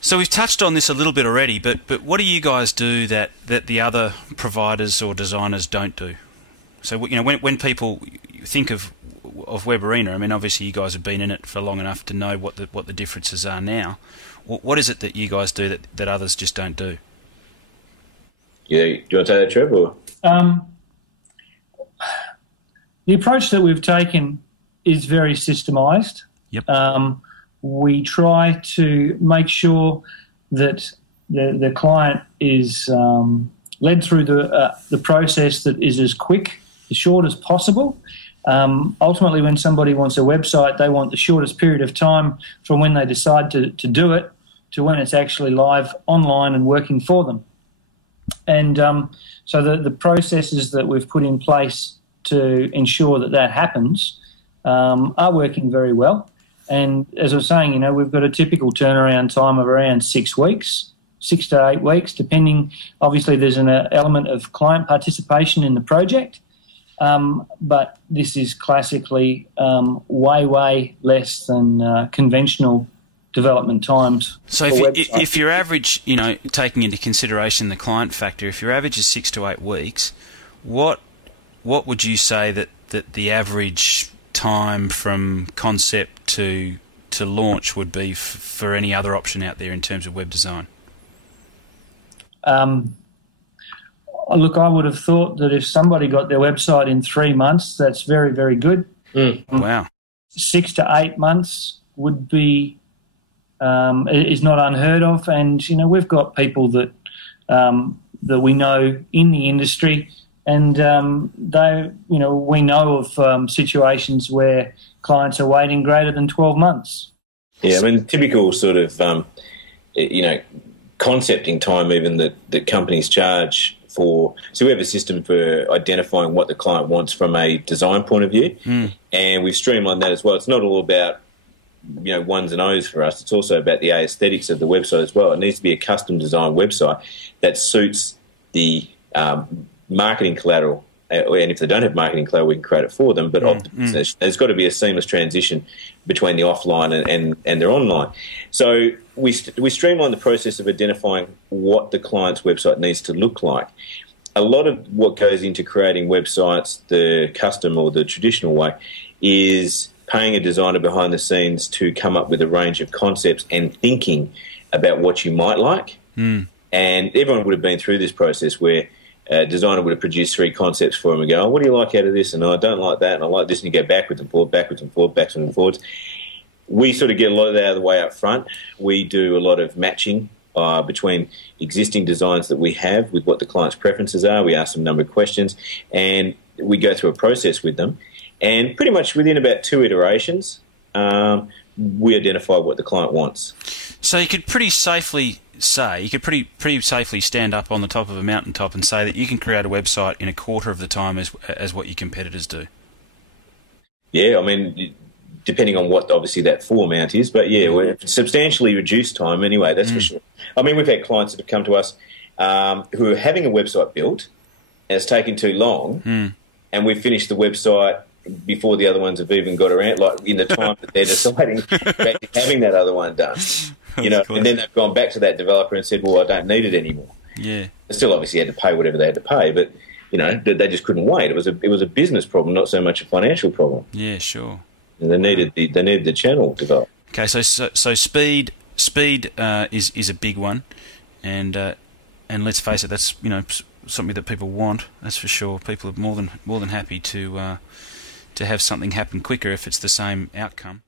So we've touched on this a little bit already, but what do you guys do that the other providers or designers don't do? So when people think of Webarena, I mean, obviously you guys have been in it for long enough to know what the differences are now. What is it that you guys do that others just don't do? Yeah, do you want to take that, Trev? Or? The approach that we've taken is very systemised. Yep. We try to make sure that the client is led through the process that is as quick, as short as possible. Ultimately, when somebody wants a website, they want the shortest period of time from when they decide to do it to when it's actually live online and working for them. And so the processes that we've put in place to ensure that happens are working very well. And as I was saying, we've got a typical turnaround time of around 6 weeks, 6 to 8 weeks, depending. Obviously, there's an element of client participation in the project, but this is classically way less than conventional development times. So if your average, taking into consideration the client factor, if your average is 6 to 8 weeks, what would you say that the average time from concept to launch would be for any other option out there in terms of web design? Look, I would have thought that if somebody got their website in 3 months, that's very, very good. Wow. 6 to 8 months would be is not unheard of, and we've got people that we know in the industry, and we know of situations where clients are waiting greater than 12 months. Yeah, I mean, typical sort of concepting time even that companies charge for. So we have a system for identifying what the client wants from a design point of view, and we've streamlined that as well. It's not all about ones and O's for us. It's also about the aesthetics of the website as well. It needs to be a custom designed website that suits the marketing collateral. And if they don't have marketing collateral, we can create it for them. But there's got to be a seamless transition between the offline and their online. So we streamline the process of identifying what the client's website needs to look like. A lot of what goes into creating websites, the custom or the traditional way, is paying a designer behind the scenes to come up with a range of concepts and thinking about what you might like. And everyone would have been through this process where a designer would have produced 3 concepts for him and go, what do you like out of this? And I don't like that, and I like this, and you go backwards and forwards, backwards and forwards, backwards and forwards. We sort of get a lot of that out of the way up front. We do a lot of matching between existing designs that we have with what the client's preferences are. We ask them a number of questions, and we go through a process with them. And pretty much within about 2 iterations, we identify what the client wants. So you could pretty safely stand up on the top of a mountaintop and say that you can create a website in a quarter of the time as what your competitors do. Yeah, I mean, depending on what obviously that full amount is, but yeah, we're substantially reduced time anyway, that's for sure. I mean, we've had clients that have come to us who are having a website built, and it's taken too long, and we've finished the website before the other ones have even got around, like in the time that they're deciding about having that other one done. And then they've gone back to that developer and said, well, I don't need it anymore. Yeah. They still obviously had to pay whatever they had to pay, but they just couldn't wait. It was a business problem, not so much a financial problem. Yeah, sure. And they needed the channel developed. Okay, so speed is a big one, and let's face it, that's something that people want. That's for sure. People are more than happy to have something happen quicker if it's the same outcome.